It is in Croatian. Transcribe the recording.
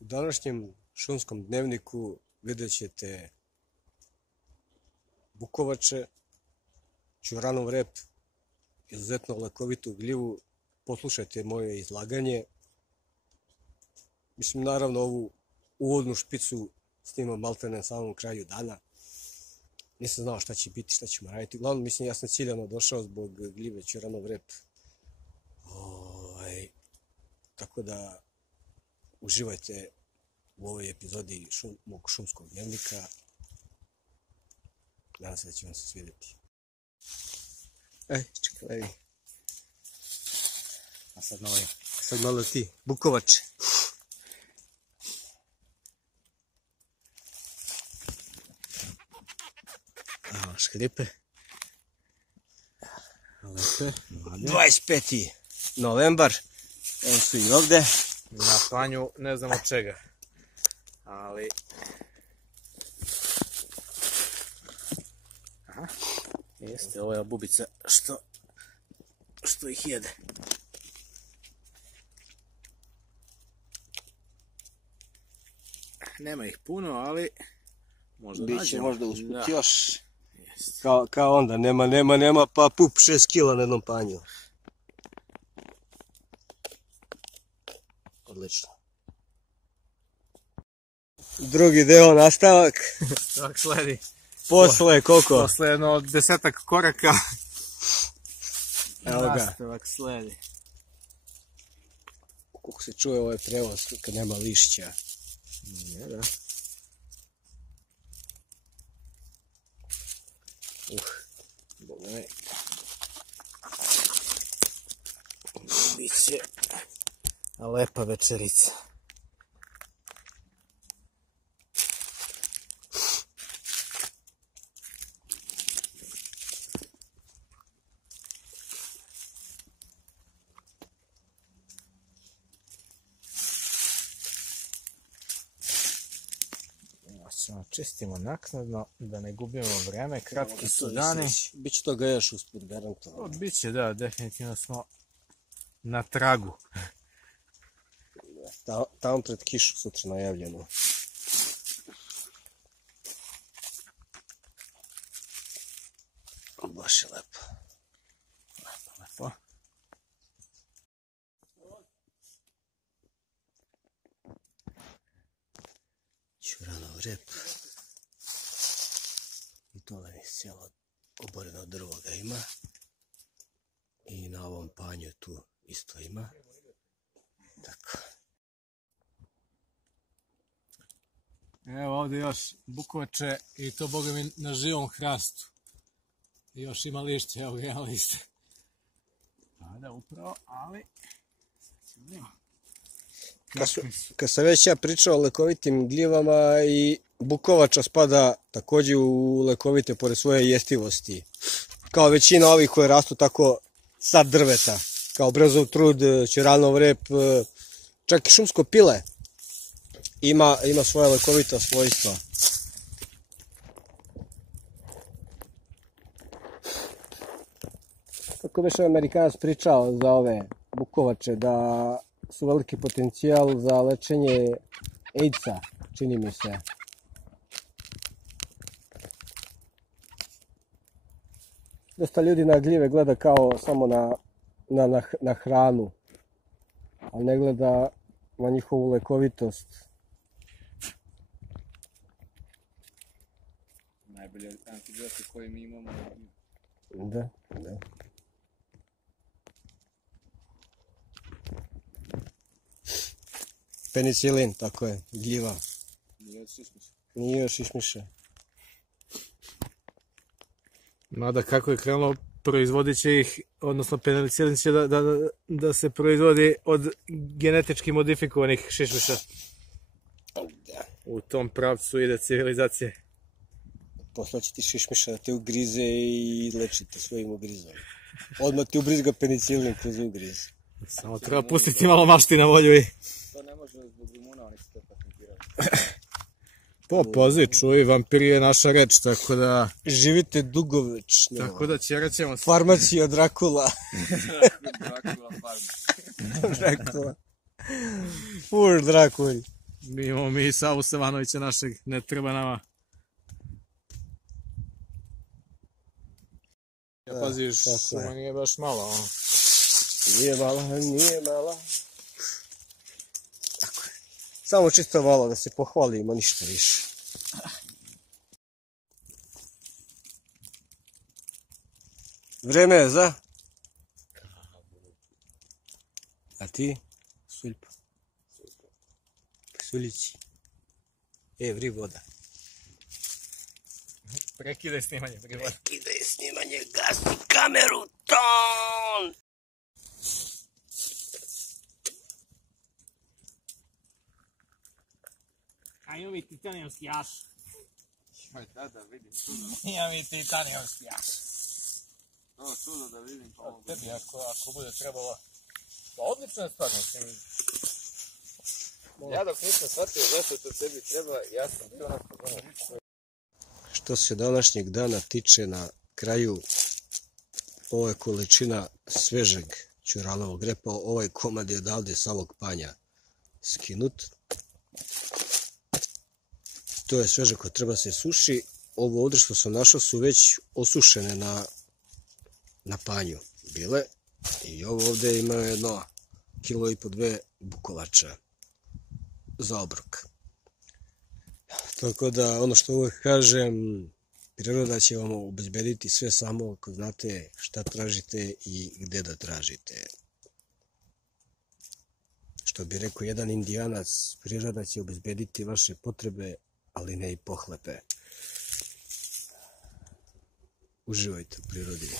U današnjem šumskom dnevniku vidjet ćete bukovače, ćuranov rep, izuzetno lekovitu gljivu. Poslušajte moje izlaganje. Mislim, naravno, ovu uvodnu špicu snimam maltene na samom kraju dana. Nisam znao šta će biti, šta ćemo raditi. Uglavnom, mislim, ja sam ciljano došao zbog gljive ćuranov rep. Tako da uživajte u ovoj epizodi mog šumskog dnevnika. Nadam se da će vam se svidjeti. Čekaj, vidi. A sad malo ti, bukovače. Evo škripe. Lepe. 25. novembar. Evo su i ovdje. Na panju ne znam od čega. Ali... Aha. Jeste, ovo je bubica što ih jede. Nema ih puno, ali možda nađemo. Biće možda usput još. Kao onda, nema, pa pup 6 kila na jednom panju. Odlično. Drugi deo, nastavak. Nastavak sledi. Posle koliko? Posle jedno 10 koraka. Evo ga. Nastavak sledi. Kako se čuje ovaj prevoz kad nema lišća. Nije, da. Bogaj. Biće lepa večerica. Čistimo naknadno, da ne gubimo vreme, kratki su dani. Biće toga još usput, garantovano. Biće, da, definitivno smo na tragu. Tamo pred kišu sutra najavljeno. Baš je lepo. Lepo. Ćuranov rep. I dole je cijelo oboreno drvo ga ima. I na ovom panju tu isto ima. Tako. Evo ovdje još bukovače i to boga mi na živom hrastu. I još ima lišće, evo ga jedan list. Da, upravo, ali... Kad sam već ja pričao o lekovitim gljivama, i bukovača spada također u lekovite pored svoje jestivosti. Kao većina ovih koje rastu tako sa drveta. Kao brezov trud, ćuranov rep, čak i šumsko pile ima svoje lekovita svojstva. Kako bi Amerikanac pričao za ove bukovače, da su veliki potencijal za lečenje AIDS-a, čini mi se. Dosta ljudi na gljive gleda kao samo na hranu, ali ne gleda na njihovu lekovitost. Najbolje antibiotik koji mi imamo. Da. Penicilin, tako je, gljiva. Nije još išmiša. Mada kako je krenulo, proizvodit će ih, odnosno penicilin će da se proizvodi od genetički modifikovanih šišmiša. U tom pravcu ide civilizacija. Posle će ti šišmiša da te ugrize i lečite svojim ugrizom. Odmah ti ubrizga penicilin kroz ugriz. Samo treba pustiti malo mašti na volju i... To ne može zbog Rumuna, oni su to patentirali. Pazi, čuj, vampir je naša reč, tako da... Živite dugovečno. Tako da ćemo... Farmacija Drakula. Drakula farma. Drakula. Fur Drakul. Imamo mi Savu Savanovića našeg, ne treba nama. Ja paziš, tako je. šuma nije baš malo, ono. Nije mala, nije mala. Tako je. Samo čisto malo da se pohvalimo, ništa više. Vreme je za... A ti? Suljpa. Suljići. Vri voda. Prekidaj snimanje, privod. Prekidaj snimanje, gasi kameru, ton! A imam i titanijomski jaš. Joj, da vidim čudo. Imam i titanijomski jaš. To čudo da vidim pa ovo. Tebi ako bude trebalo. Pa odlična je stvar, mislim. Ja dok nisam shvatio zašto to tebi treba, ja sam bio na problemu. Što se današnjeg dana tiče, na kraju ovo je količina svežeg ćuralovog repa, ovaj komad je odavde sa ovog panja skinut. To je sveže koje treba se suši. Ovo ovdje što sam našao su već osušene na panju bile. I ovo ovdje ima 1,5 kilo 2 bukovača za obrok. Tako da, ono što uvijek kažem, priroda će vam obezbediti sve samo ako znate šta tražite i gdje da tražite. Što bi rekao jedan Indijanac, priroda će obezbediti vaše potrebe, ali ne i pohlepe. Uživajte u prirodi.